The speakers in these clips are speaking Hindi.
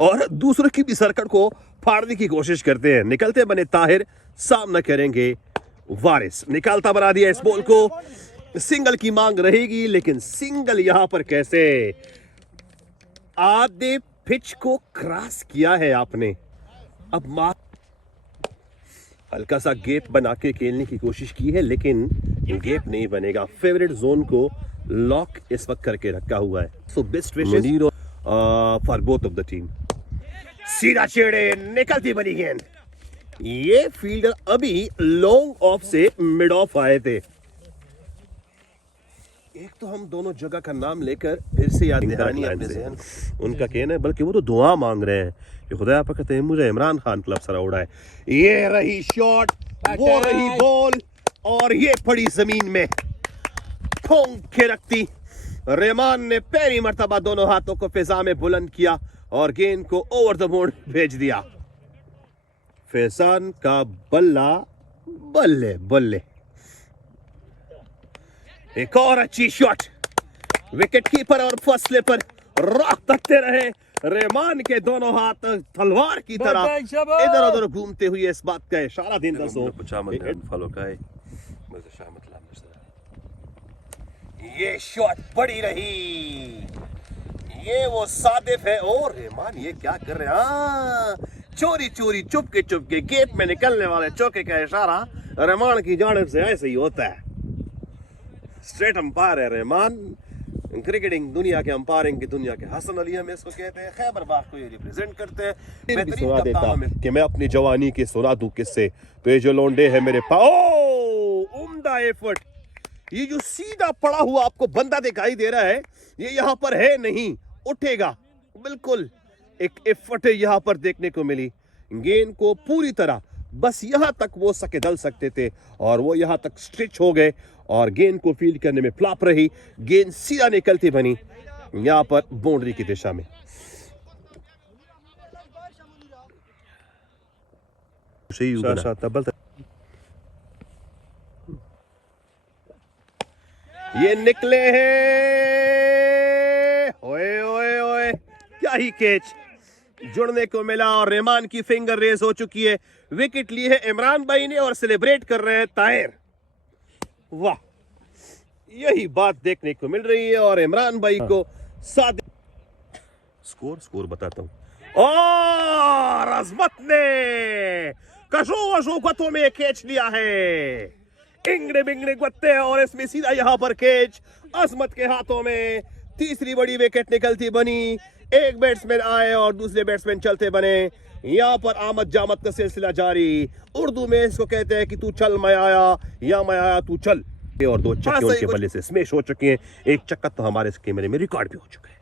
और दूसरों की भी सरकट को फाड़ने की कोशिश करते हैं। निकलते बने ताहिर, सामना करेंगे वारिस। निकालता बना दिया इस बॉल को, सिंगल की मांग रहेगी, लेकिन सिंगल यहां पर कैसे? आधे पिच को क्रॉस किया है आपने। अब हल्का सा गेप बना के खेलने की कोशिश की है, लेकिन गेप नहीं बनेगा। फेवरेट जोन को लॉक इस वक्त करके रखा हुआ है। So best wishes for both of the team. सीधा छेड़े, निकलती बनी गेंद। ये फील्डर अभी लॉन्ग ऑफ से मिड ऑफ आए थे। एक तो हम दोनों जगह का नाम लेकर फिर से याद दिलानी अपने ज़हन। उनका कहना है, बल्कि वो तो दुआ मांग रहे हैं कि खुदा आप कहते हैं मुझे इमरान खान क्लब सरा उड़ाए। ये रही शॉट, वो रही बॉल, और ये पड़ी जमीन में ठोंक के रखती। रहमान ने पहली मर्तबा दोनों हाथों को फिजा में बुलंद किया और गेंद को ओवर द बोर्ड भेज दिया। फैजान का बल्ला बल्ले बल्ले। एक और अच्छी शॉट, विकेट कीपर और फसले पर रॉक तकते रहे। रहमान के दोनों हाथ तलवार की तरह इधर उधर घूमते हुए इस बात का इशारा देता सो ये शॉट बड़ी रही। ये वो सादिफ है। और रहमान ये क्या कर रहे हैं? चोरी चोरी चुपके गेप में निकलने वाले चौके का इशारा रहमान की जानिब से ऐसे ही होता है। स्ट्रेट अंपायर है रहमान। क्रिकेटिंग दुनिया के अंपायरिंग की दुनिया के हसन अली हम इसको कहते हैं। खैबर बाग को ये रिप्रेजेंट करते हैं। सुना देता कि मैं अपनी जवानी के सुना दूं किससे, तो ये जो लोंडे है मेरे पाओ। उम्दा एफर्ट। ये जो सीधा पड़ा हुआ आपको बंदा दिखाई दे रहा है, ये यहाँ पर है नहीं, उठेगा बिल्कुल। एक एफर्ट यहाँ पर देखने को मिली। गेंद को पूरी तरह बस यहां तक वो सके दल सकते थे, और वो यहां तक स्ट्रेच हो गए और गेंद को फील्ड करने में फ्लॉप रही। गेंद सीधा निकलती बनी यहां पर बाउंड्री की दिशा में। ये निकले हैं। ओए ओए ओए, क्या ही कैच जुड़ने को मिला, और रहमान की फिंगर रेस हो चुकी है। विकेट ली है इमरान भाई ने और सेलिब्रेट कर रहे हैं ताहिर। वाह, यही बात देखने को मिल रही है। और इमरान भाई को साथ स्कोर बताता हूं। और अजमत ने कशो गत्तों में कैच लिया है। इंगड़े बिंगड़े गत्ते, और इसमें सीधा यहां पर कैच अजमत के हाथों में। तीसरी बड़ी विकेट निकलती बनी। एक बैट्समैन आए और दूसरे बैट्समैन चलते बने। यहां पर आमद जामद का सिलसिला जारी। उर्दू में इसको कहते हैं कि तू चल मैं आया, या मैं आया तू चल। और दो चक्के उनके बल्ले से स्मैश हो चुके हैं। एक चक्का तो हमारे कैमरे में रिकॉर्ड भी हो चुका है।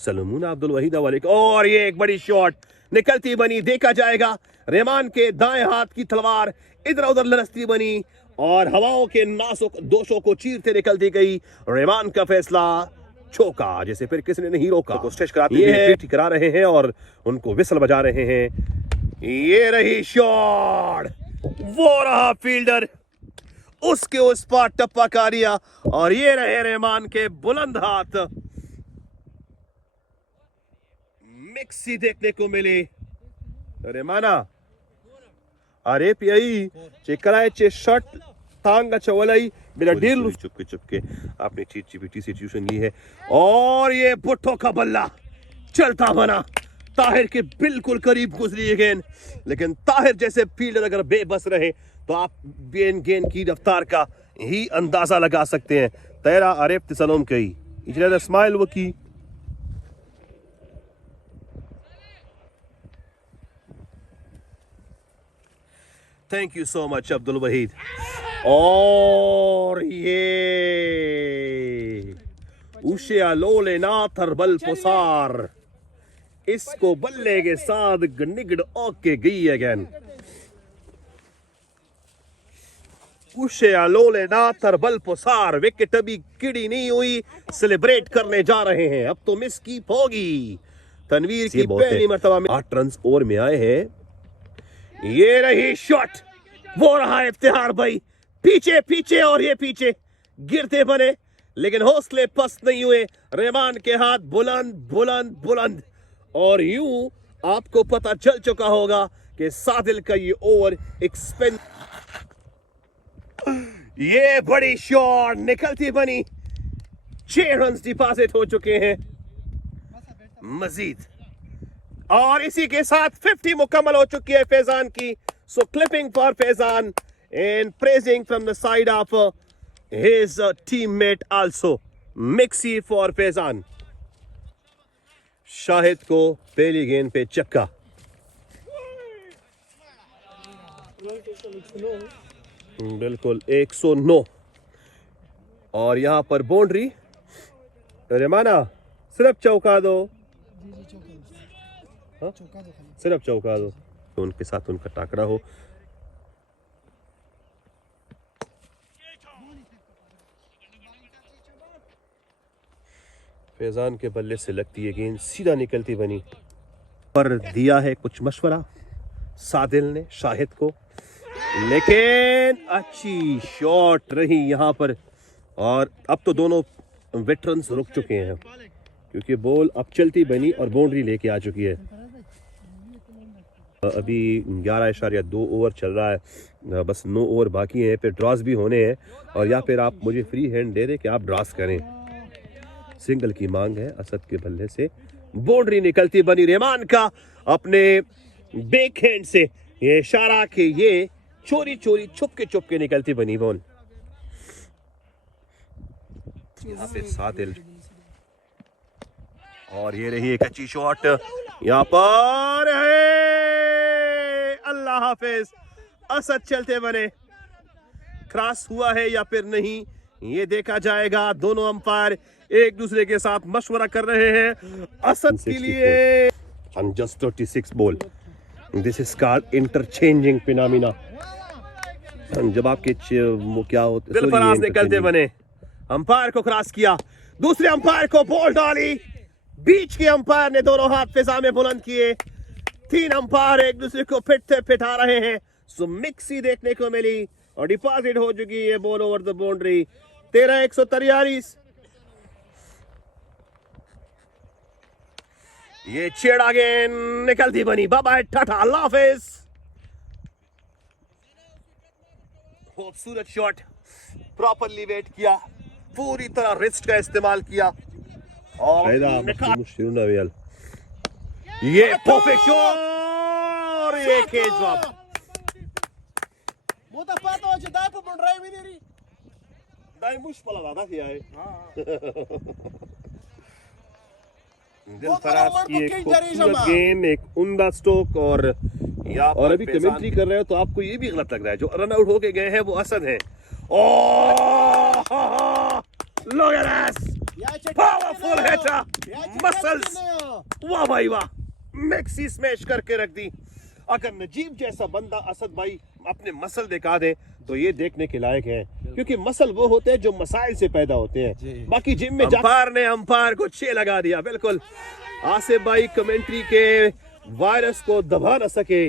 सलमून अब्दुल वहीद वालेकुम। और ये एक बड़ी शॉट निकलती बनी। देखा जाएगा, रहमान के दाएं हाथ की तलवार इधर उधर लरसती बनी और हवाओं के दोषों को चीरते निकलती गई। रहमान का फैसला चौका, जैसे फिर किसी ने नहीं रोका को स्ट्रेच कराते हुए करा रहे हैं और उनको विसल बजा रहे हैं। ये रही शॉट, वो रहा फील्डर, उसके उस पार टप्पा कारिया, और ये रहे रहमान के बुलंद हाथ। मिक्सी देखने को मिली। रहमाना अरे पियाई चेकराए चे शर्ट तांगा चवलाई बिना डील चुपके आपने चीटी से ट्यूशन ली है। और ये भुट्टो का बल्ला चलता बना, ताहिर के बिल्कुल करीब गुजरी है गेंद। लेकिन ताहिर जैसे फील्डर अगर बेबस रहे तो आप गेंद की रफ्तार का ही अंदाजा लगा सकते हैं। तेरा आरिफ तसलम कही इजरा स्माइल वो की। Thank you so much Abdul Waheed. और ये उशे अलोले नाथर बल पुसार, इसको बल्ले के साथ निगड़ ओके गई अगेन। उशे अलोले नाथर बल पुसार, विकेट अभी किड़ी नहीं हुई, सेलिब्रेट करने जा रहे हैं। अब तो मिस की होगी। तनवीर की पहली मर्तबा में 8 रन ओवर में आए हैं। ये रही शॉट, वो रहा इफ्तिहार भाई, पीछे पीछे और ये पीछे गिरते बने, लेकिन हौसले पस्त नहीं हुए। रहमान के हाथ बुलंद बुलंद बुलंद, और यूं आपको पता चल चुका होगा कि सादिल का ये ओवर एक्सपेंस, ये बड़ी शॉट निकलती बनी, 6 रन डिपॉजिट हो चुके हैं मजीद, और इसी के साथ 50 मुकम्मल हो चुकी है फैजान की। So clipping for Faizan and praising from the side of his teammate also, mixie for Faizan. Shahid को पहली गेंद पे चक्का, बिल्कुल 109, और यहां पर बाउंड्री। रेमाना सिर्फ चौका दो, सिर्फ चौका दो, तो उनके साथ उनका टाकरा हो। फैजान के बल्ले से लगती है गेंद, सीधा निकलती बनी, पर दिया है कुछ मशवरा सादिल ने शाहिद को, लेकिन अच्छी शॉट रही यहां पर। और अब तो दोनों वेटरन्स रुक चुके हैं क्योंकि बॉल अब चलती बनी और बाउंड्री लेके आ चुकी है। अभी 11.2 ओवर चल रहा है, बस 9 ओवर बाकी हैं, फिर ड्रॉस भी होने हैं, और या फिर आप मुझे फ्री हैंड दे दें कि आप ड्रॉस करें। सिंगल की मांग है असद के बल्ले से, बाउंड्री निकलती बनी। रहमान का अपने बैक हैंड से ये इशारा कि ये चोरी चोरी छुप के निकलती बनी बॉल। यहाँ पे सादिल, और ये रही एक अच्छी शॉट यहाँ पर है, अल्लाह हाफिज। असद चलते बने, क्रॉस हुआ है या फिर नहीं ये देखा जाएगा। दोनों अंपायर एक दूसरे के साथ मशवरा कर रहे हैं। असद के लिए just 36 ball, this is called interchanging phenomena. जब आपके क्या होते दिलफराज निकलते बने, अंपायर को क्रॉस किया, दूसरे अंपायर को बॉल डाली, बीच के अंपायर ने दोनों हाथ फिजा में बुलंद किए, 3 अंपायर एक दूसरे को पिटा रहे हैं। सो मिक्सी देखने को मिली और डिपॉजिट हो चुकी है बॉल ओवर द बाउंड्री। 13-143, ये छेड़ा गेंद निकलती बनी, बाबा टाटा, अल्लाह हाफिज। खूबसूरत शॉट, प्रॉपरली वेट किया, पूरी तरह रिस्ट का इस्तेमाल किया, और ये परफेक्ट शॉट, ये केज ड्रॉप। दिलफराज की एक खूबसूरत गेंद, एक उम्दा स्ट्रोक, और अभी कमेंट्री कर रहे हो तो आपको ये भी गलत लग रहा है, जो रन आउट होके गए हैं वो असद हैं। Look at this! Powerful hitter! Muscles! वाह भाई वाह! मैक्सी स्मैश करके रख दी। अगर नजीब जैसा बंदा असद भाई अपने मसल दिखा दे तो ये देखने के लायक है, क्योंकि मसल वो होते हैं जो मसाइल से पैदा होते हैं। बाकी जिम में अंपायर ने अंपायर को 6 लगा दिया। बिल्कुल आसिफ भाई कमेंट्री के वायरस को दबा न सके।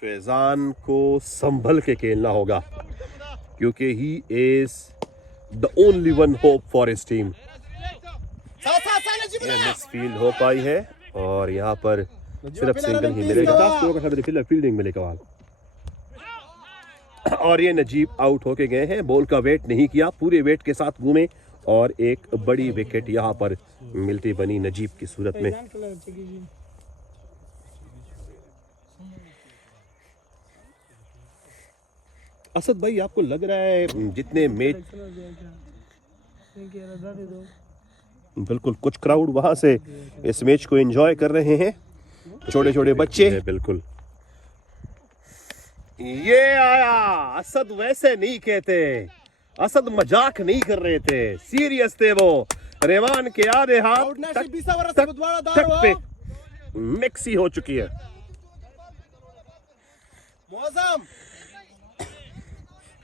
फैजान को संभल के खेलना होगा क्योंकि he is the only one hope for his team. Miss field हो पाई है और यहाँ पर सिर्फ सिंगल ही मिलेगा, फील्डिंग मिले कमाल। और ये नजीब आउट होके गए हैं, बॉल का वेट नहीं किया, पूरे वेट के साथ घूमे और एक बड़ी विकेट यहाँ पर मिलती बनी नजीब की सूरत में। असद भाई आपको लग रहा है जितने मैच, बिल्कुल कुछ क्राउड वहां से इस मैच को एंजॉय कर रहे हैं, छोटे छोटे बच्चे। बिल्कुल ये आया, असद वैसे नहीं कहते, असद मजाक नहीं कर रहे थे, सीरियस थे वो। रहमान के आधे हाथ तक पे मिक्सी हो चुकी है।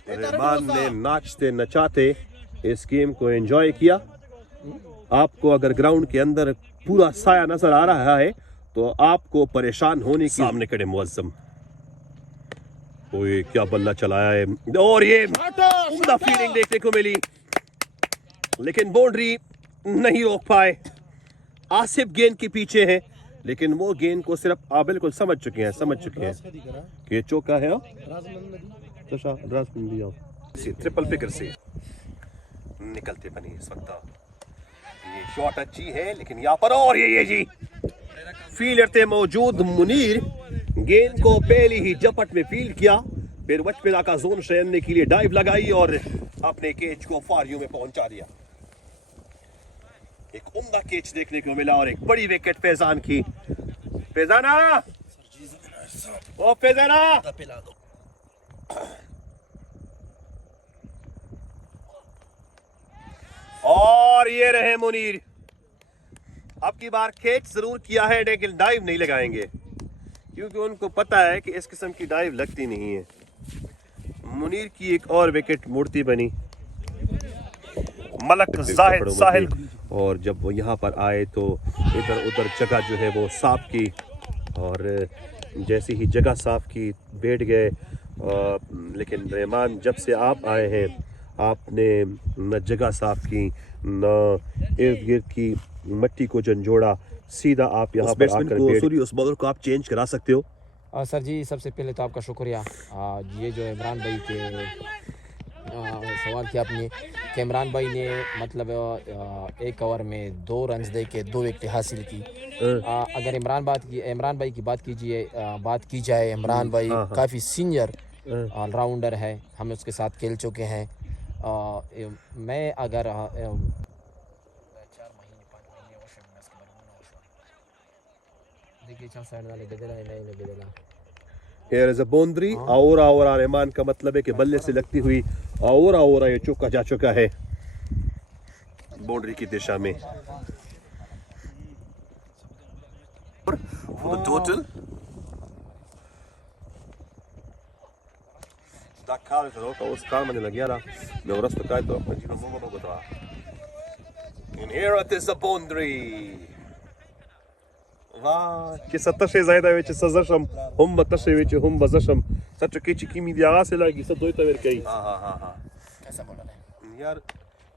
रहमान ने नाचते नचाते इस गेम को एंजॉय किया। आपको अगर ग्राउंड के अंदर पूरा साया नजर आ रहा है तो आपको परेशान होने की सामने खड़े मुअज्जम। ओए क्या बल्ला चलाया है और ये उम्दा फील्डिंग देखने को मिली, लेकिन बाउंड्री नहीं रोक पाए। आसिफ गेंद के पीछे है, लेकिन वो गेंद को सिर्फ बिल्कुल समझ चुके हैं कि चौका है। ट्रिपल फिगर से निकलते बने इस वक्त। ये शॉट अच्छी है, लेकिन यहाँ पर और ये जी फील्डर थे मौजूद। मुनीर गेंद को पहली ही झपट में फील्ड किया, फिर वचपिना का जोन शेरने के लिए डाइव लगाई और अपने कैच को फारियों में पहुंचा दिया। एक उम्दा कैच देखने को मिला और एक बड़ी विकेट फैजान की। फैजाना, ओ फैजाना, और ये रहे मुनीर। अब की बार कैच जरूर किया है, लेकिन डाइव नहीं लगाएंगे, क्योंकि उनको पता है कि इस किस्म की डाइव लगती नहीं है। मुनीर की एक और विकेट मूर्ति बनी। मलक जाहिद साहिल, और जब वो यहाँ पर आए तो इधर उधर जगह जो है वो साफ की, और जैसे ही जगह साफ की बैठ गए। लेकिन रहमान, जब से आप आए हैं आपने न जगह साफ की, न इर्द गिर्द की मट्टी को झंझोड़ा, सीधा आप यहाँ पर आकर उस बॉलर को आप चेंज करा सकते हो। सर जी, सबसे पहले तो आपका शुक्रिया। ये जो इमरान भाई के सवाल किया आपने कि इमरान भाई ने मतलब एक ओवर में 2 रन दे के 2 विकेट हासिल की। अगर इमरान भाई की बात की जाए, इमरान भाई काफ़ी सीनियर ऑलराउंडर है, हम उसके साथ खेल चुके हैं। मैं अगर 4 महीने 5 महीने देखिए 6 साइड वाले बदला नहीं बदला। Here is a boundary। और रहमान का मतलब है कि बल्ले से लगती हुई और ये चौका जा चुका है बाउंड्री की दिशा में। For the total Dakar उस कार में लग गया मैं रस्त का तो बता। And here it is a boundary। वाह कि 70 ज़ायदा विच सज़शम हम बतशे विच हम बज़शम सच के चिकी मीडिया से लगी सब दो तवेर कई। हां कैसा बोला है यार।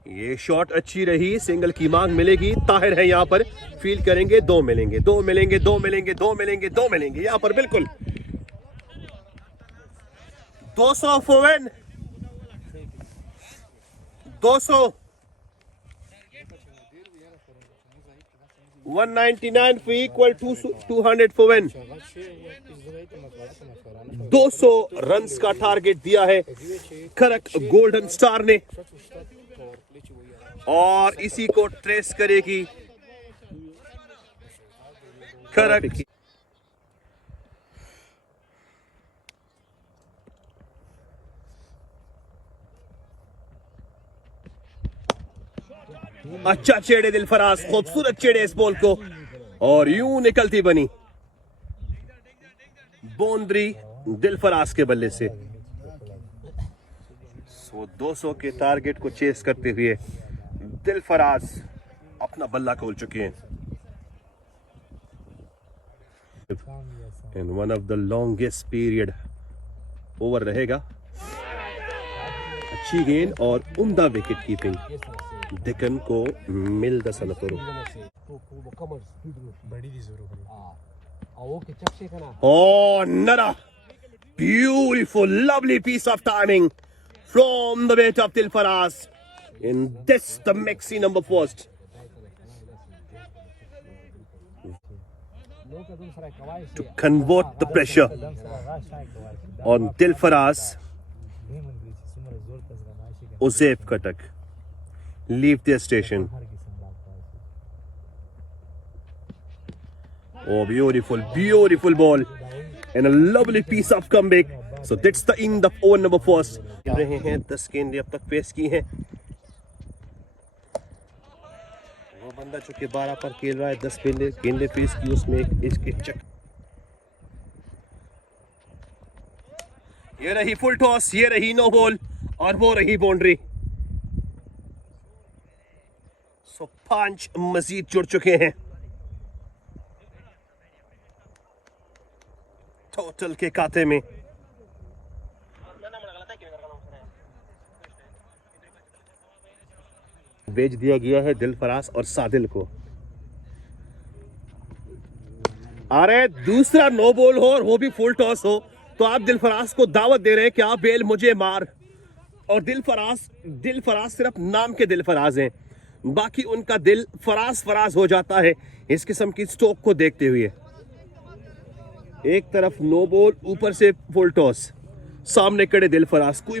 ये शॉट अच्छी रही, सिंगल की मांग मिलेगी। ताहिर है यहाँ पर फील्ड करेंगे, 2 मिलेंगे यहाँ पर बिल्कुल 200 फोवन 200 199 for equal to 200 for win। 200 runs का टारगेट दिया है खरक गोल्डन स्टार ने, और इसी को ट्रेस करेगी खरक। अच्छा छेड़े दिलफराज, खूबसूरत छेड़े इस बॉल को, और यूं निकलती बनी बाउंड्री दिलफराज के बल्ले से। 200 के टारगेट को चेस करते हुए दिलफराज अपना बल्ला खोल चुके हैं। And one of the longest period over रहेगा। अच्छी गेंद और उम्दा विकेट कीपिंग डेकन को मिल the सनफरो। Oh, Nara! Beautiful, lovely piece of timing from the weight of Dilfaraz. In this, the Maxi number first. To convert the pressure on Dilfaraz, Uzaif Katak leave their station. Oh, beautiful ball and a lovely piece of comeback. So that's the end of over number first. रहे हैं 10 गेंदें अब तक पेश की हैं। वो बंदा जो कि 12 पर खेल रहा है, 10 गेंदें पेश की, उसमें एक चक। ये रही फुल टॉस, ये रही नो बॉल, और वो रही बाउंड्री। सो 5 मजीद जुड़ चुके हैं। टोटल के खाते में। बेच दिया गया है दिलफराज और सादिल को। अरे दूसरा नो बॉल हो और वो भी फुल टॉस हो तो आप दिलफराज को दावत दे रहे हैं कि आप बेल मुझे मार। और दिलफराज सिर्फ नाम के दिलफराज हैं, बाकी उनका दिल फराज हो जाता है इस किस्म की स्ट्रोक को देखते हुए। एक तरफ नो बॉल, ऊपर से फुल टॉस, सामने खड़े दिलफराज। कोई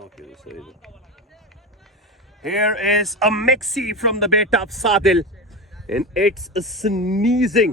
Okay, here is a mixie from the bait of Sadil and it's sneezing.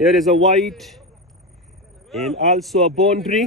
Here is a white and also a boundary.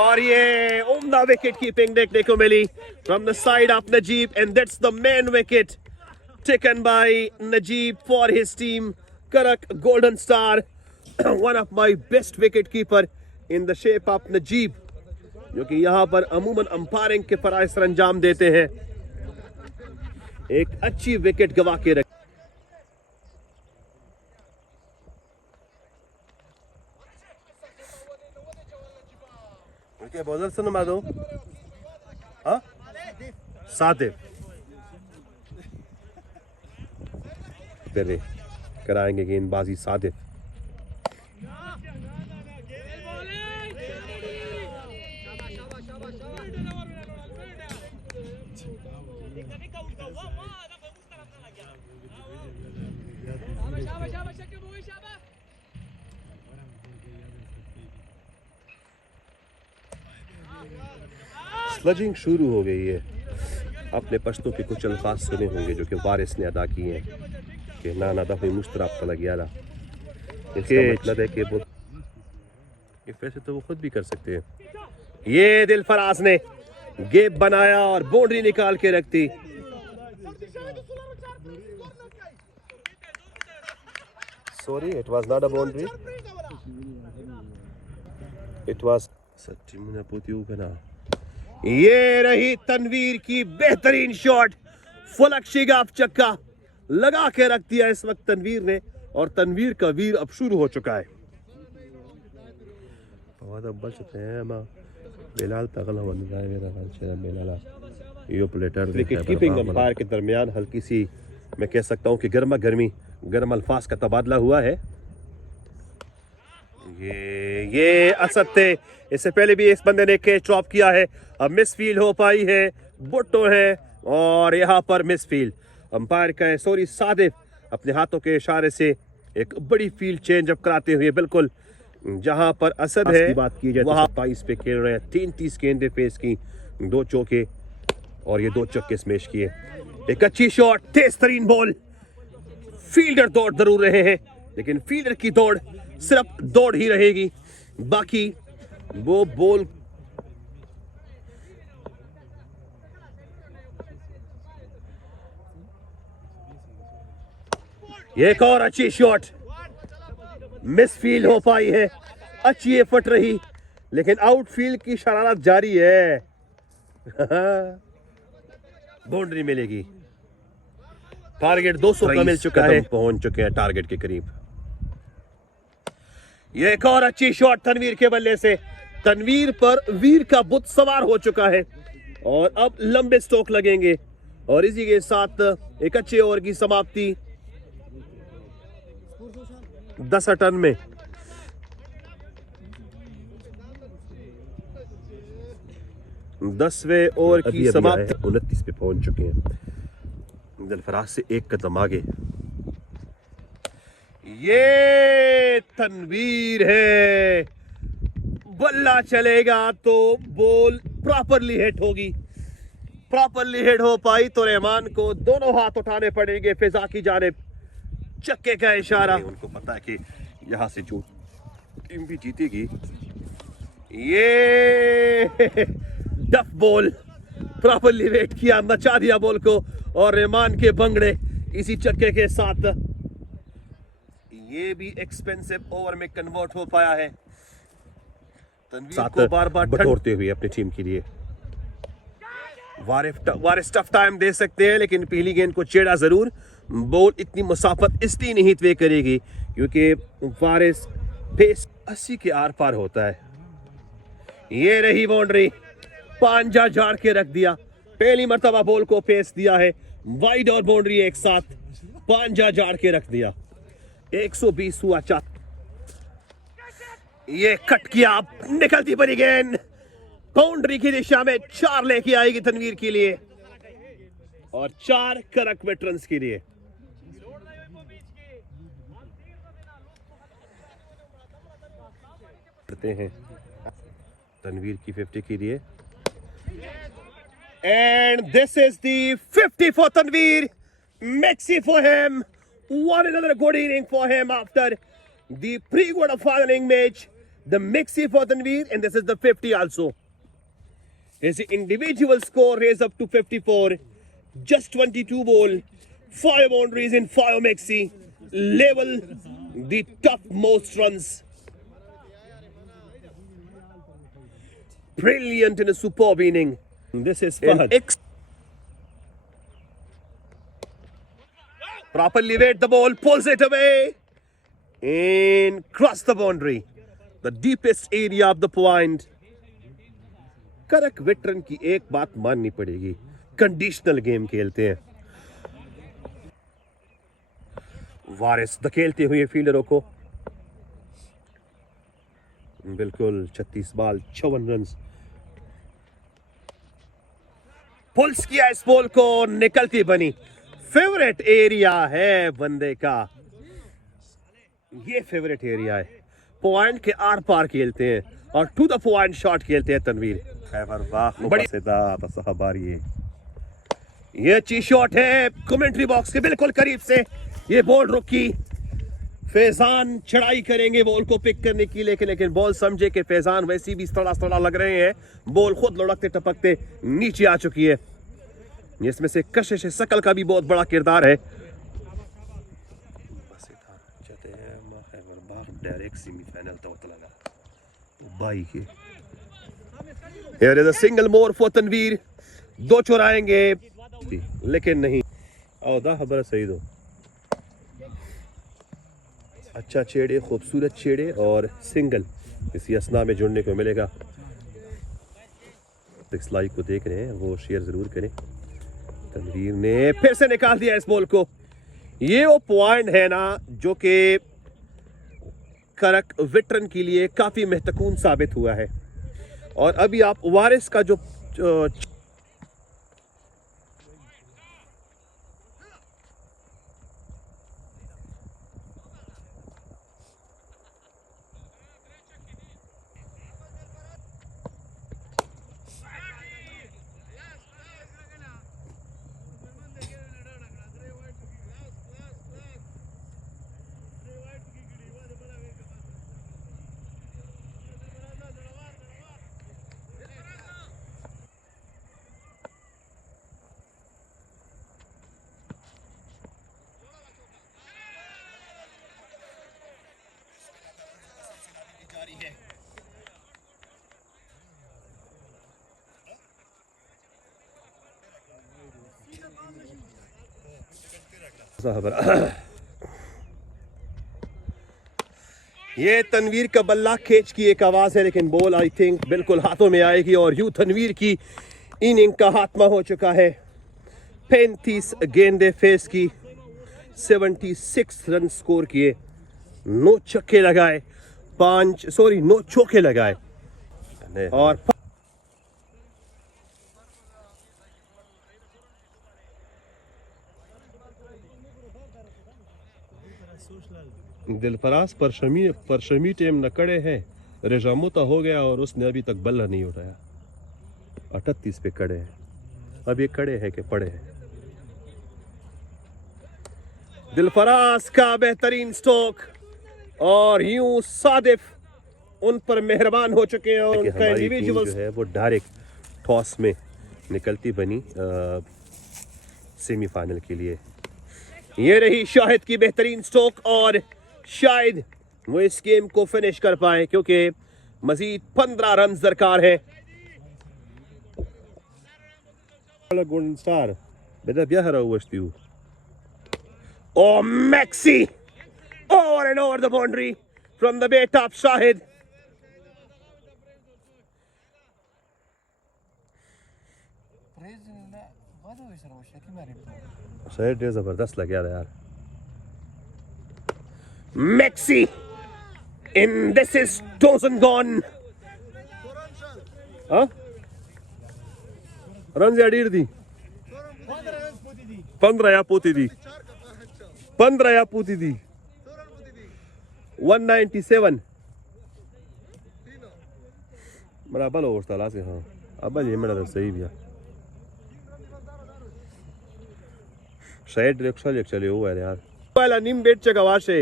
और ये उम्दा विकेट कीपिंग देखने को मिली from the side of Najeeb and that's the main wicket taken by Najeeb for his team. Karak Golden Star, one of my best wicket keeper in the shape of Najib, जो कि यहाँ पर अमूमन अंपायरिंग के फराइज सर अंजाम देते हैं. एक अच्छी विकेट गवा के रख. उनके बॉलर से नमा दो. हाँ सादिल तेरे कराएंगे गेंदबाजी सादिल. स्लजिंग शुरू हो गई है. अपने पश्तों के कुछ अल्फाज सुने होंगे जो कि वारिस ने अदा किए हैं कि ना दफे मुश्तराब तला गया था. इसका मतलब है कि वो वैसे तो वो खुद भी कर सकते हैं. ये दिलफराज ने गेप बनाया और बाउंड्री निकाल के रख दी. Sorry, it was not a boundary, it was सच्ची मुना पोतियो बना. ये रही तनवीर की बेहतरीन शॉट. फलक शिगाफ चक्का लगा के रख दिया इस वक्त तनवीर ने और तनवीर का वीर अब शुरू हो चुका है. विकेट कीपिंग अंपायर के दरमियान हल्की सी मैं कह सकता हूं कि गर्म अल्फाज का तबादला हुआ है. ये असद थे, इससे पहले भी इस बंदे ने कैच ड्रॉप किया है. अब मिस फील्ड हो पाई है. भुट्टो है और यहाँ पर मिस फील्ड. अंपायर का है सॉरी सादिफ अपने हाथों के इशारे से एक बड़ी फील्ड चेंज अप कराते हुए बिल्कुल जहां पर असद है की बात की जाए वहां 27 पे खेल रहे हैं. 33 गेंदें फेस की, 2 चौके और ये 2 चक्के स्मैश किए. एक अच्छी शॉट, तेज तरीन बॉल. फील्डर दौड़ जरूर रहे हैं लेकिन फील्डर की दौड़ सिर्फ दौड़ ही रहेगी, बाकी वो बॉल ये एक और अच्छी शॉट मिस फील्ड हो पाई है. अच्छी एफर्ट रही लेकिन आउटफील्ड की शरारत जारी है. बाउंड्री मिलेगी. टारगेट 200 का मिल चुका है, पहुंच चुके हैं टारगेट के करीब. ये एक और अच्छी शॉट तनवीर के बल्ले से. तनवीर पर वीर का बुत सवार हो चुका है और अब लंबे स्ट्रोक लगेंगे और इसी के साथ एक अच्छे ओवर की समाप्ति 10 टन में. दसवें ओवर की समाप्ति 29 पे पहुंच चुके हैं. दिलफराज से एक कदम आगे. ये तनवीर है, बल्ला चलेगा तो बॉल प्रॉपरली हिट होगी, प्रॉपरली हिट हो पाई तो रहमान को दोनों हाथ उठाने पड़ेंगे फिजा की जानिब। चक्के का इशारा, उनको पता है कि यहां से जो टीम भी जीतेगी, ये डफ बॉल प्रॉपरली वेट किया, नचा दिया बॉल को, और रहमान के भंगड़े इसी चक्के के साथ ये भी एक्सपेंसिव ओवर में कन्वर्ट हो पाया है। तनवीर को बार बार बटोरते हुए अपनी टीम के लिए वारिस टफ टाइम दे सकते हैं, लेकिन पहली गेंद को छेड़ा जरूर। बॉल इतनी मुसाफत इसलिए नहीं तय करेगी क्योंकि वारिस पेस 80 के आर पार होता है। ये रही बाउंड्री, पांजा झाड़ के रख दिया, पहली मर्तबा बॉल को पेस दिया है, वाइड और बाउंड्री एक साथ, पांजा झाड़ के रख दिया। 120 हुआ 4, ये कट किया, निकलती पड़ी गेंद बाउंड्री की दिशा में, 4 लेके आएगी तनवीर के लिए और 4 करक वेटरन्स के लिए। करते हैं तनवीर की 50 के लिए, and this is the 50 for Tanvir, maxi for him, one another good inning for him after the pre-quarter final match, the Maxi for Tanveer, and this is the 50 also. His individual score raised up to 54, just 22 ball, 5 boundaries in 5 Maxi, level the top most runs. Brilliant in a superb inning. This is Fahad. Properly weight the ball, pulls it away and cross the boundary, the deepest area of the point. करक वेटरन की एक बात माननी पड़ेगी, कंडीशनल गेम खेलते हैं। वारिस धकेलते हुए फील्डरों को, बिल्कुल 36 बॉल 56 रन, पुल्स किया इस बॉल को, निकलती बनी। फेवरेट एरिया है बंदे का, ये फेवरेट एरिया है, पॉइंट के आर पार खेलते हैं और टू द पॉइंट शॉट खेलते हैं तनवीर। बड़ी ये अच्छी शॉट है, कमेंट्री बॉक्स के बिल्कुल करीब से ये बॉल रुकी। फैजान चढ़ाई करेंगे बॉल को पिक करने की, लेकिन बॉल समझे कि फैजान वैसे भी सड़ा लग रहे हैं, बॉल खुद लुढ़कते टपकते नीचे आ चुकी है। इसमें से कशिश शकल का भी बहुत बड़ा किरदार है। Direct semifinal single more for Tanvir, 2 चुराएंगे लेकिन नहीं। खबर सही दो, अच्छा छेड़े, खूबसूरत छेड़े और सिंगल इसी असना में जुड़ने को मिलेगा। इस लाइव को देख रहे हैं वो शेयर जरूर करें। तनवीर ने फिर से निकाल दिया इस बॉल को, ये वो पॉइंट है ना जो कि करक वेटरन के लिए काफी महत्वपूर्ण साबित हुआ है। और अभी आप वारिस का जो ये तनवीर का बल्ला खेच की एक आवाज है, लेकिन बॉल आई थिंक बिल्कुल हाथों में आएगी और यूं तनवीर की इनिंग का खात्मा हो चुका है। 35 गेंदे फेस की, 76 रन स्कोर किए, 9 छक्के लगाए, 9 चौके लगाए और दिलफराज परशमी टेम न कड़े हैं, रेजामुता हो गया और उसने अभी तक बल्ला नहीं उठाया। 38 पे कड़े हैं, अब ये कड़े हैं कि पड़े हैं। दिलफराज का बेहतरीन स्ट्रोक और यूं सादिफ उन पर मेहरबान हो चुके हैं और उनका इंडिविजुअल जो है वो डायरेक्ट टॉस में निकलती बनी सेमीफाइनल के लिए। ये रही शाहिद की बेहतरीन स्ट्रोक और शायद वो इस गेम को फिनिश कर पाए क्योंकि मजीद 15 रन दरकार है। गोल्डन स्टार बेटा ब्याह रहा हुआ Oh, Maxi! Over and over the boundary from the bay top Shahid. शायद ये जबरदस्त लग गया यार। Maxi! In this is Dawson gone. हाँ? रन या डीर दी? 15 या पोती दी? 15 या पूती दी 197 बराबर ओवर ताला से। हाँ अब ये मेरा तो सही भी शायद रिक्शा चले हुआ है यार। पहला नीम बेट चगवाशे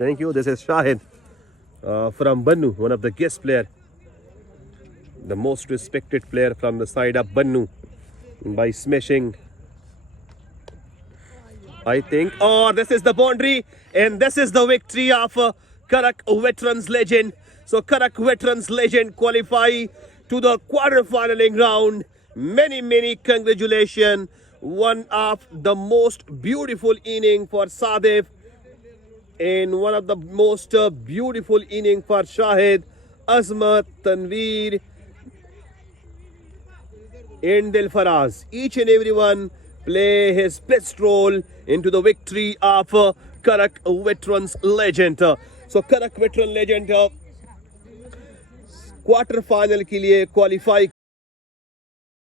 thank you. This is Shahid from Bannu, one of the guest player, the most respected player from the side of Bannu by smashing I think. Oh, this is the boundary and this is the victory of Karak Veterans Legend. So Karak Veterans Legend qualify to the quarterfinal round. Many congratulations. One of the most beautiful inning for Sadif and one of the most beautiful inning for Shahid, Azmat, Tanveer and Dilfaraz. Each and everyone play his best role into the victory of Karak Veterans Legend. So Karak Veteran Legend quarter final के लिए qualify